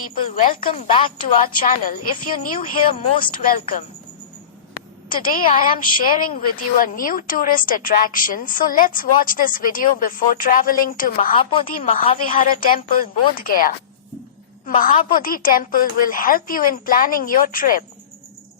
people, welcome back to our channel. If you're new here, most welcome. Today I am sharing with you a new tourist attraction, so let's watch this video before traveling to Mahabodhi Mahavihara Temple, Bodh Gaya. Mahabodhi Temple will help you in planning your trip.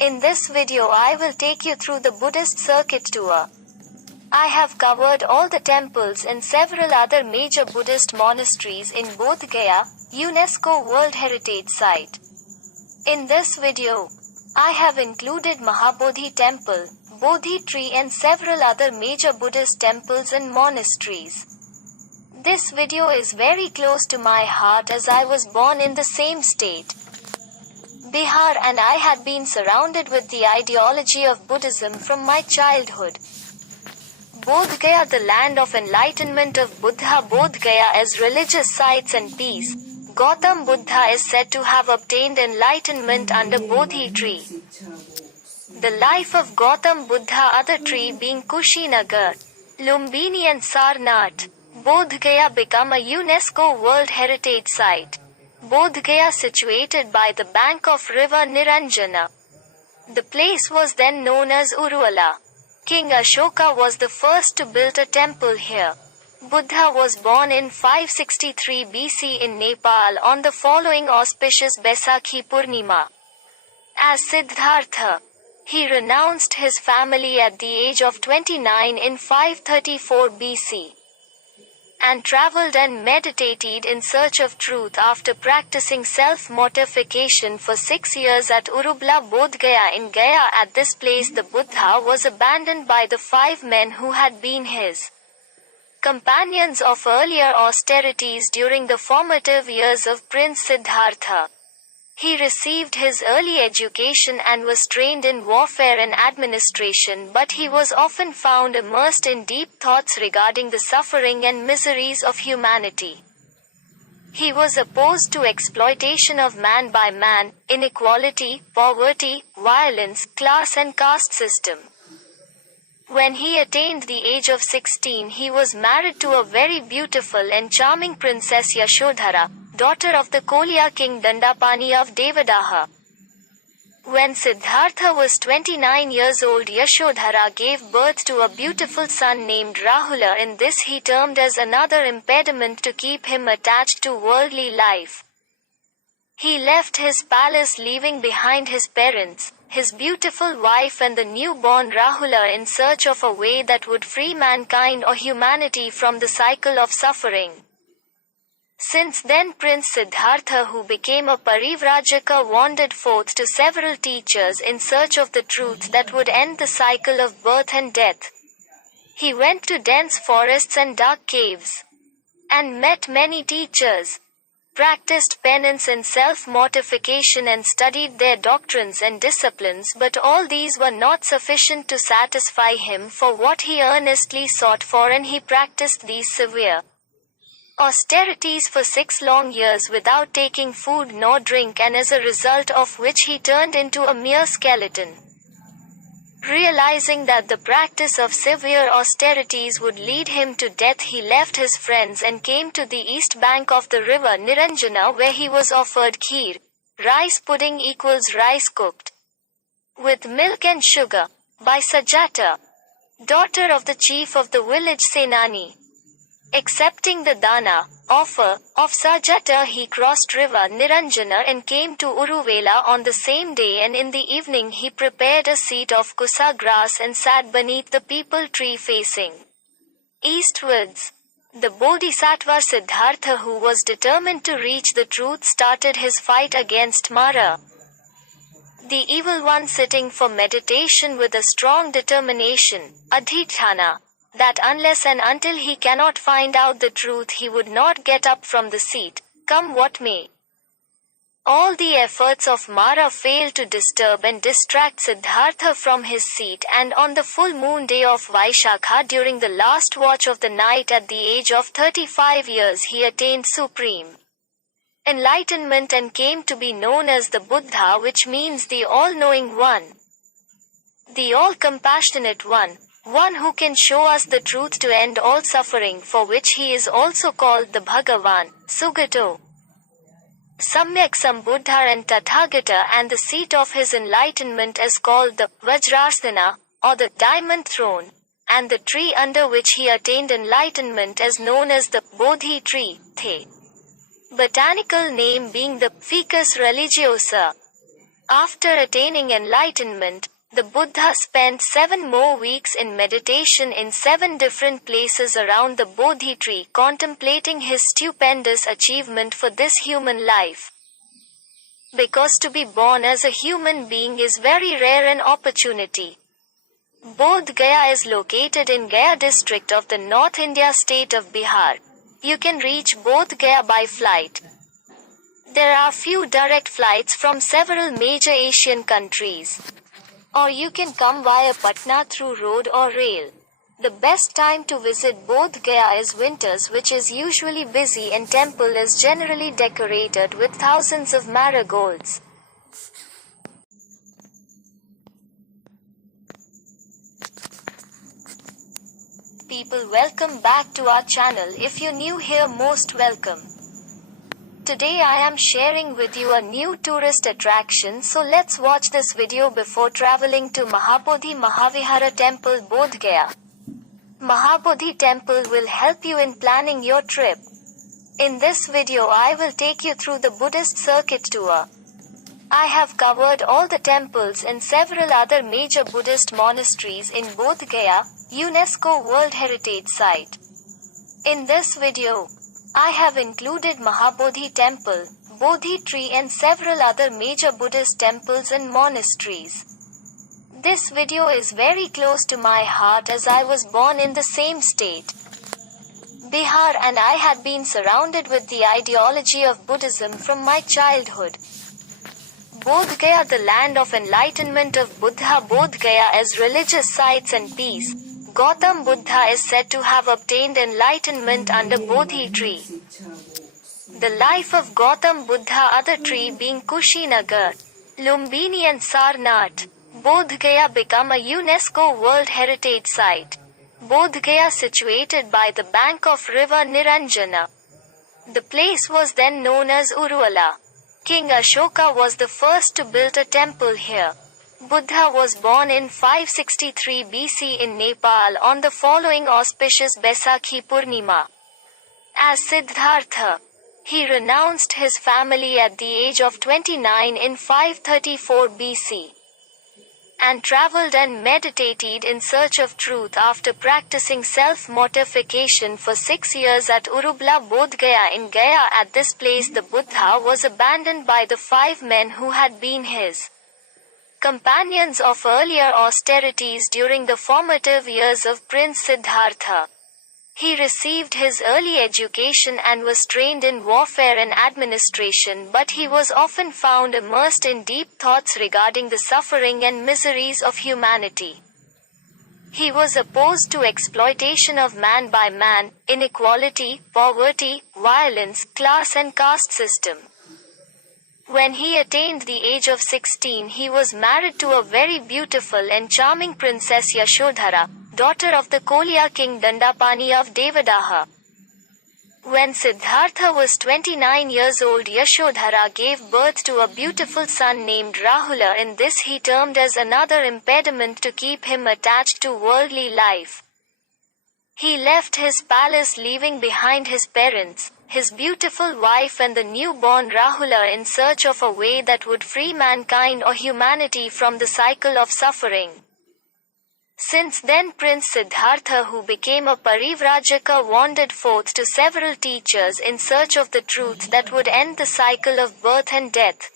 In this video I will take you through the Buddhist circuit tour. I have covered all the temples and several other major Buddhist monasteries in Bodh Gaya, UNESCO World Heritage Site. In this video, I have included Mahabodhi Temple, Bodhi tree and several other major Buddhist temples and monasteries. This video is very close to my heart as I was born in the same state, Bihar, and I had been surrounded with the ideology of Buddhism from my childhood. Bodh Gaya, the land of enlightenment of Buddha. Bodh Gaya as religious sites and peace. Gautam Buddha is said to have obtained enlightenment under Bodhi tree. The life of Gautam Buddha, other tree being Kushinagar, Lumbini and Sarnath. Bodh Gaya become a UNESCO World Heritage Site. Bodh Gaya situated by the bank of river Niranjana. The place was then known as Uruala. King Ashoka was the first to build a temple here. Buddha was born in 563 BC in Nepal on the following auspicious Baisakhi Purnima. As Siddhartha, he renounced his family at the age of 29 in 534 BC and traveled and meditated in search of truth after practicing self-mortification for 6 years at Urubla, Bodh Gaya in Gaya. At this place the Buddha was abandoned by the 5 men who had been his companions of earlier austerities during the formative years of Prince Siddhartha. He received his early education and was trained in warfare and administration, but he was often found immersed in deep thoughts regarding the suffering and miseries of humanity. He was opposed to exploitation of man by man, inequality, poverty, violence, class and caste system. When he attained the age of 16, he was married to a very beautiful and charming Princess Yashodhara, daughter of the Kolya king Dandapani of Devadaha. When Siddhartha was 29 years old, Yashodhara gave birth to a beautiful son named Rahula. In this he termed as another impediment to keep him attached to worldly life. He left his palace, leaving behind his parents, his beautiful wife and the newborn Rahula in search of a way that would free mankind or humanity from the cycle of suffering. Since then Prince Siddhartha, who became a Parivrajaka, wandered forth to several teachers in search of the truth that would end the cycle of birth and death. He went to dense forests and dark caves, and met many teachers, practiced penance and self-mortification and studied their doctrines and disciplines, but all these were not sufficient to satisfy him for what he earnestly sought for, and he practiced these severe austerities for 6 long years without taking food nor drink, and as a result of which he turned into a mere skeleton. Realizing that the practice of severe austerities would lead him to death, he left his friends and came to the east bank of the river Niranjana, where he was offered kheer, rice pudding equals rice cooked with milk and sugar, by Sajata, daughter of the chief of the village Senani. Accepting the dana, offer, of Sajata, he crossed river Niranjana and came to Uruvela on the same day, and in the evening he prepared a seat of kusa grass and sat beneath the peepal tree facing eastwards. The Bodhisattva Siddhartha, who was determined to reach the truth, started his fight against Mara, the evil one, sitting for meditation with a strong determination, adhitthana, that unless and until he cannot find out the truth he would not get up from the seat, come what may. All the efforts of Mara failed to disturb and distract Siddhartha from his seat, and on the full moon day of Vaishakha, during the last watch of the night at the age of 35 years, he attained supreme enlightenment and came to be known as the Buddha, which means the all-knowing one, the all-compassionate one who can show us the truth to end all suffering, for which he is also called the Bhagavan, Sugato. Samyak Sambuddha and Tathagata, and the seat of his enlightenment is called the Vajrasana, or the diamond throne, and the tree under which he attained enlightenment is known as the Bodhi tree, the botanical name being the Ficus religiosa. After attaining enlightenment, the Buddha spent 7 more weeks in meditation in 7 different places around the Bodhi tree, contemplating his stupendous achievement for this human life. Because to be born as a human being is very rare an opportunity. Bodh Gaya is located in Gaya district of the North India state of Bihar. You can reach Bodh Gaya by flight. There are few direct flights from several major Asian countries. Or you can come via Patna through road or rail. The best time to visit Bodh Gaya is winters, which is usually busy, and temple is generally decorated with thousands of marigolds. People, welcome back to our channel. If you're new here, most welcome. Today I am sharing with you a new tourist attraction, so let's watch this video before traveling to Mahabodhi Mahavihara Temple, Bodh Gaya. Mahabodhi Temple will help you in planning your trip. In this video I will take you through the Buddhist circuit tour. I have covered all the temples and several other major Buddhist monasteries in Bodh Gaya, UNESCO World Heritage Site. In this video, I have included Mahabodhi Temple, Bodhi tree and several other major Buddhist temples and monasteries. This video is very close to my heart as I was born in the same state, Bihar, and I had been surrounded with the ideology of Buddhism from my childhood. Bodh Gaya, the land of enlightenment of Buddha. Bodh Gaya as religious sites and peace. Gautam Buddha is said to have obtained enlightenment under Bodhi tree. The life of Gautam Buddha, other tree being Kushinagar, Lumbini and Sarnath. Bodh Gaya become a UNESCO World Heritage Site. Bodh Gaya situated by the bank of river Niranjana. The place was then known as Uruvela. King Ashoka was the first to build a temple here. Buddha was born in 563 BC in Nepal on the following auspicious Baisakhi Purnima. As Siddhartha, he renounced his family at the age of 29 in 534 BC and traveled and meditated in search of truth after practicing self-mortification for 6 years at Uruvela, Bodh Gaya in Gaya. At this place the Buddha was abandoned by the 5 men who had been his companions of earlier austerities during the formative years of Prince Siddhartha. He received his early education and was trained in warfare and administration, but he was often found immersed in deep thoughts regarding the suffering and miseries of humanity. He was opposed to exploitation of man by man, inequality, poverty, violence, class and caste system. When he attained the age of 16, he was married to a very beautiful and charming Princess Yashodhara, daughter of the Koliya king Dandapani of Devadaha. When Siddhartha was 29 years old, Yashodhara gave birth to a beautiful son named Rahula. In this he termed as another impediment to keep him attached to worldly life. He left his palace, leaving behind his parents, his beautiful wife and the newborn Rahula in search of a way that would free mankind or humanity from the cycle of suffering. Since then Prince Siddhartha, who became a Parivrajaka, wandered forth to several teachers in search of the truth that would end the cycle of birth and death.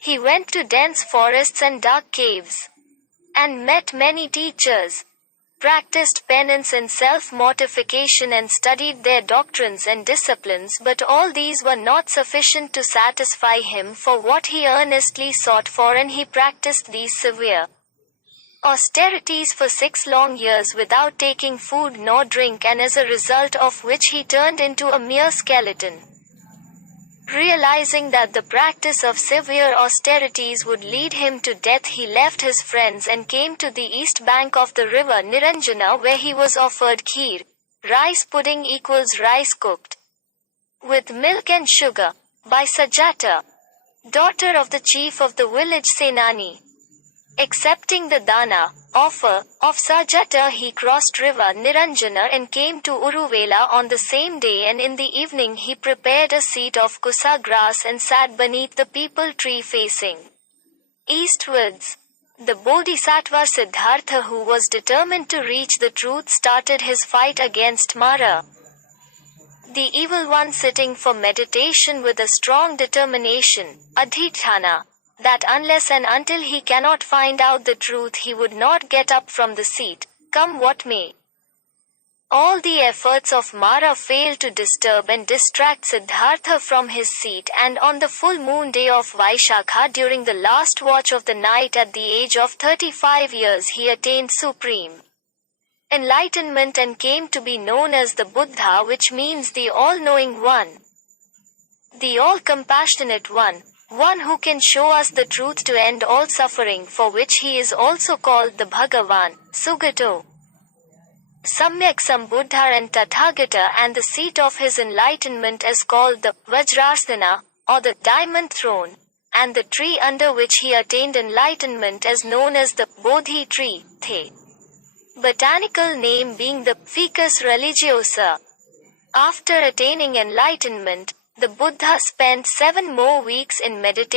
He went to dense forests and dark caves, and met many teachers, practiced penance and self-mortification and studied their doctrines and disciplines, but all these were not sufficient to satisfy him for what he earnestly sought for, and he practiced these severe austerities for 6 long years without taking food nor drink, and as a result of which he turned into a mere skeleton. Realizing that the practice of severe austerities would lead him to death, he left his friends and came to the east bank of the river Niranjana, where he was offered kheer, rice pudding equals rice cooked with milk and sugar. by Sajata, daughter of the chief of the village Senani. Accepting the dana offer of Sajata, he crossed river Niranjana and came to Uruvela on the same day, and in the evening he prepared a seat of kusa grass and sat beneath the peepal tree facing eastwards. The Bodhisattva Siddhartha, who was determined to reach the truth, started his fight against Mara, the evil one, sitting for meditation with a strong determination, adhithana, that unless and until he cannot find out the truth he would not get up from the seat, come what may. All the efforts of Mara failed to disturb and distract Siddhartha from his seat, and on the full moon day of Vaishakha, during the last watch of the night, at the age of 35 years, he attained supreme enlightenment and came to be known as the Buddha, which means the all-knowing one, the all-compassionate one, one who can show us the truth to end all suffering, for which he is also called the Bhagavan, Sugato, Samyak Sambuddha and Tathagata, and the seat of his enlightenment is called the Vajrasthana, or the diamond throne, and the tree under which he attained enlightenment is known as the Bodhi tree, The botanical name being the Ficus religiosa. After attaining enlightenment, the Buddha spent 7 more weeks in meditation